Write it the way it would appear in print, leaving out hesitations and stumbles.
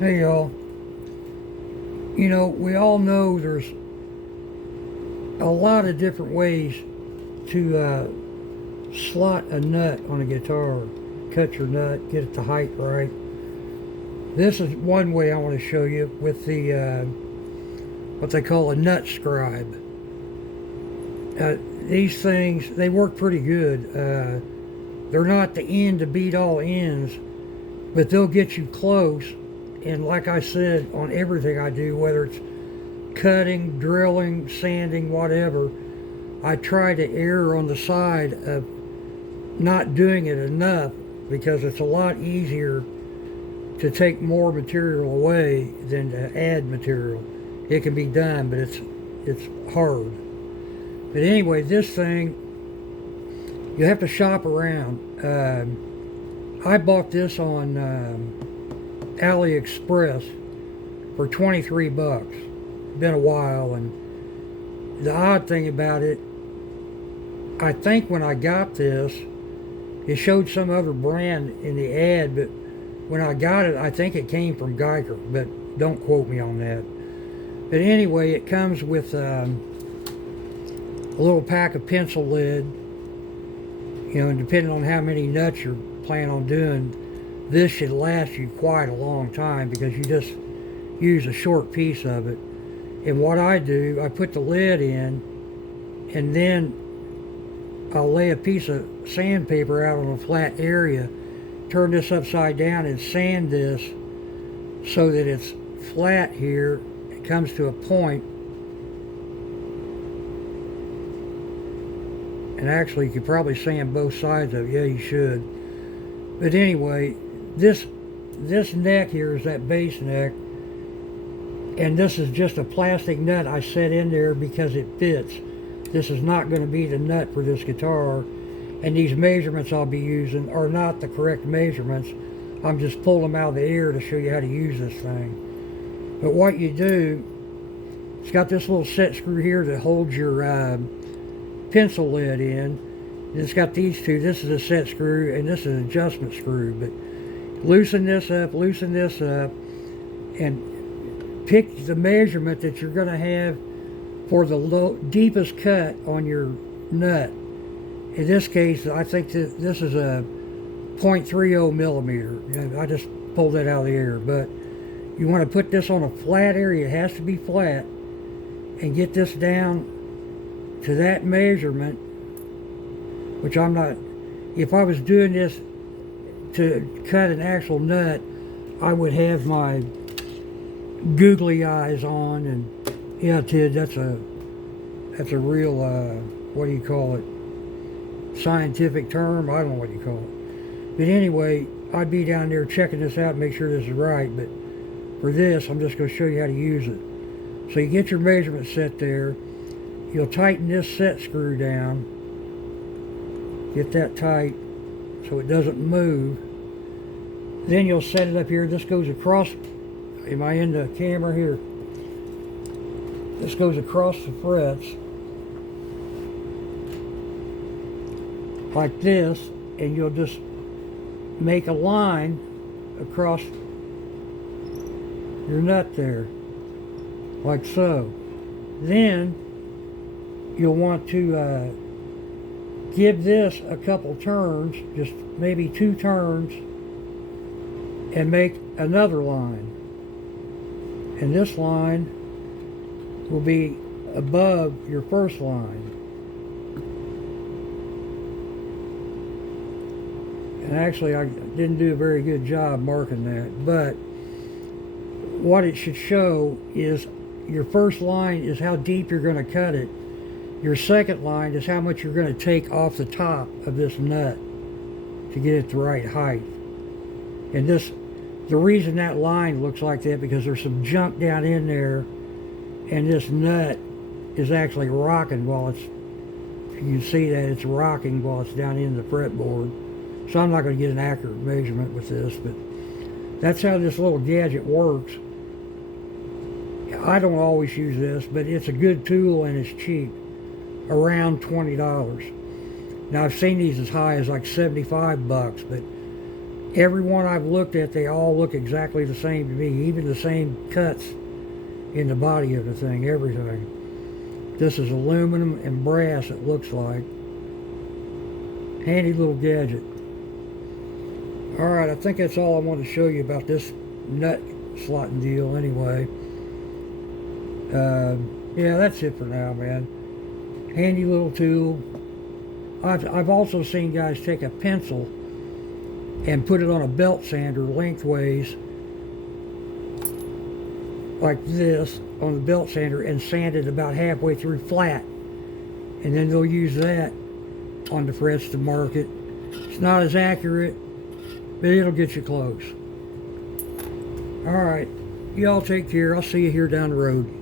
Hey y'all, we all know there's a lot of different ways to slot a nut on a guitar, cut your nut, get it the height right. This is one way I want to show you with the what they call a nut scribe. These things, they work pretty good. They're not the end to beat all ends, but they'll get you close. And like I said, on everything I do, whether it's cutting, drilling, sanding, whatever, I try to err on the side of not doing it enough, because it's a lot easier to take more material away than to add material. It can be done, but it's hard. But anyway, this thing, you have to shop around. I bought this on AliExpress for 23 bucks. Been a while, and the odd thing about it, I think when I got this, it showed some other brand in the ad, but when I got it, I think it came from Geiger, but don't quote me on that. But anyway, it comes with a little pack of pencil lead, and depending on how many nuts you're planning on doing, this should last you quite a long time, because you just use a short piece of it. And what I do, I put the lid in, and then I'll lay a piece of sandpaper out on a flat area, turn this upside down and sand this so that it's flat here. It comes to a point, and actually you could probably sand both sides of it. Yeah, you should. But anyway, this neck here is that bass neck, and this is just a plastic nut I set in there because it fits. This is not going to be the nut for this guitar, and these measurements I'll be using are not the correct measurements. I'm just pulling them out of the air to show you how to use this thing. But what you do, it's got this little set screw here that holds your pencil lid in. And it's got these two. This is a set screw, and this is an adjustment screw. But loosen this up, and pick the measurement that you're going to have for the deepest cut on your nut. In this case, I think that this is a 0.30 millimeter. I just pulled that out of the air. But you want to put this on a flat area. It has to be flat. And get this down to that measurement, which I'm not. If I was doing this to cut an actual nut, I would have my googly eyes on, and yeah, Tid, that's a real what do you call it, scientific term? I don't know what you call it. But anyway, I'd be down there checking this out, make sure this is right. But for this, I'm just going to show you how to use it. So you get your measurement set there. You'll tighten this set screw down. Get that tight so it doesn't move. Then you'll set it up here. This goes across. Am I in the camera here? This goes across the frets like this, and you'll just make a line across your nut there, like so. Then you'll want to give this a couple turns, just maybe 2 turns, and make another line. And this line will be above your first line. And actually, I didn't do a very good job marking that, but what it should show is your first line is how deep you're going to cut it. Your second line is how much you're going to take off the top of this nut to get it the right height. And the reason that line looks like that, because there's some junk down in there, and this nut is actually rocking while it's, you can see that it's rocking while it's down in the fretboard. So I'm not going to get an accurate measurement with this, but that's how this little gadget works. I don't always use this, but it's a good tool and it's cheap, around $20. Now I've seen these as high as like 75 bucks, but Every one I've looked at, they all look exactly the same to me, even the same cuts in the body of the thing, everything. This is aluminum and brass, it looks like. Handy little gadget. Alright, I think that's all I want to show you about this nut slotting deal anyway. Yeah, that's it for now, man. Handy little tool. I've also seen guys take a pencil and put it on a belt sander lengthways like this on the belt sander and sand it about halfway through flat, and then they'll use that on the frets to mark it. It's not as accurate, but it'll get you close. Alright, y'all take care. I'll see you here down the road.